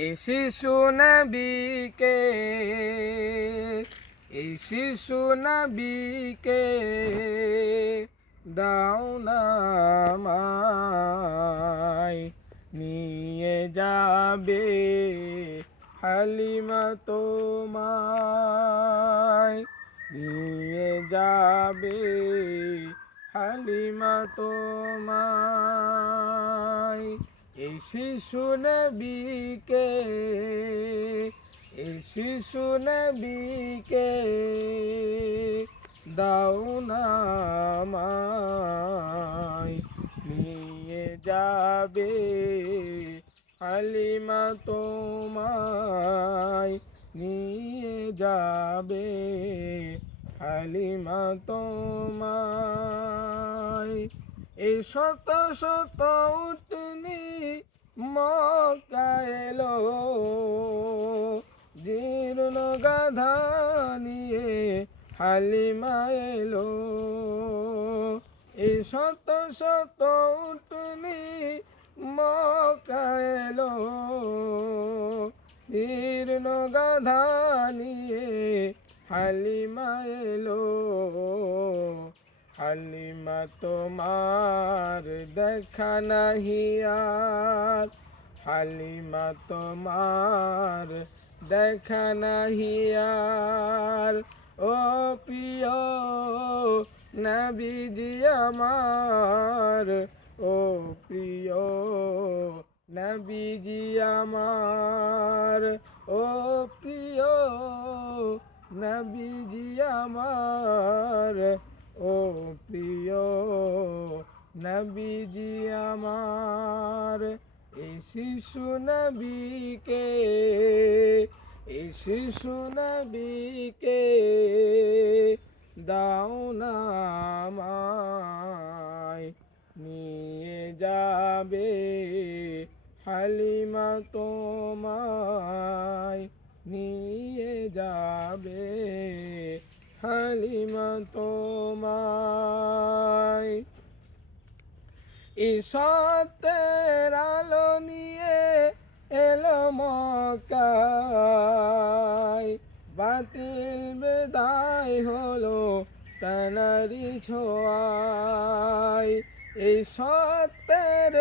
এই শিশু নবীকে, এই শিশু নবীকে দাও না আমায়, নিয়ে যাবে হালিমা তোমায়, নিয়ে যাবে হালিমা তোমায়। এই শিশু নবীকে, এই শিশু নবীকে দাও না আমায়, নিয়ে যাবে হালিমা তোমায়, নিয়ে যাবে হালিমা তোমায়। এই শত শত উটনি মক্কা এলো, জীর্ণ গাধা নিয়ে হালিমা এলো। এই শত শত উটনি মক্কা এলো, জীর্ণ গাধা নিয়ে হালিমা এলো। হালিমা তোমার দেখা নাহি আর, হালিমা তোমার দেখা নাহি আর। ও প্রিয় নবীজি আমার, ও প্রিয় নবীজি আমার, ও প্রিয় নবীজি আমার, ও প্রিয় নবীজি আমার। এই শিশু নবীকে, এই শিশু নবীকে দাও না আমায়, নিয়ে যাবে হালিমা তোমায়, নিয়ে যাবে হালিমা তোমায়। সত্যের আলো নিয়ে এলো মক্কায়, বাতিল বিদায় হলো তানারি ছোঁয়ায়। এই সত্যের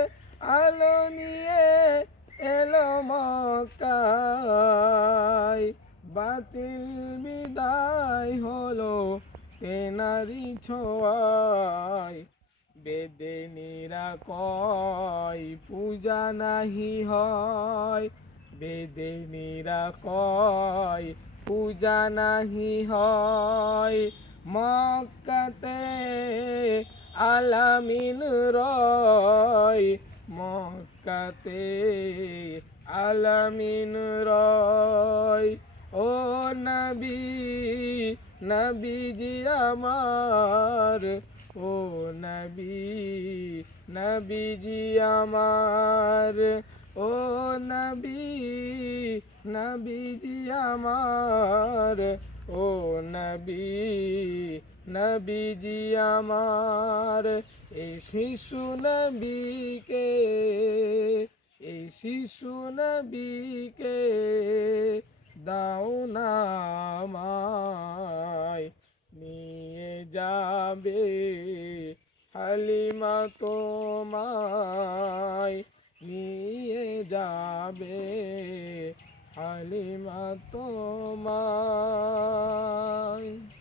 আলো নিয়ে এলো মক্কায়, বাতিল বিদায় হলো তেনারি ছোঁয়ায়। বেদেনীরা কয় পূজা নাহি হয়, বেদেনীরা কয় পূজা নাহি হয়। মক্কাতে আলামিন রয়, মক্কাতে আলামিন রয়। ও নবী, নবীজি আমার, ও নবী, নবীজি আমার, ও নবী, নবীজি আমার, ও নবী, নবীজি আমার। এই শিশু নবীকে, এই শিশু নবীকে দাও না আমায়, নিয়ে যাবে হালিমা তোমায়, নিয়ে যাবে হালিমা তোমায়।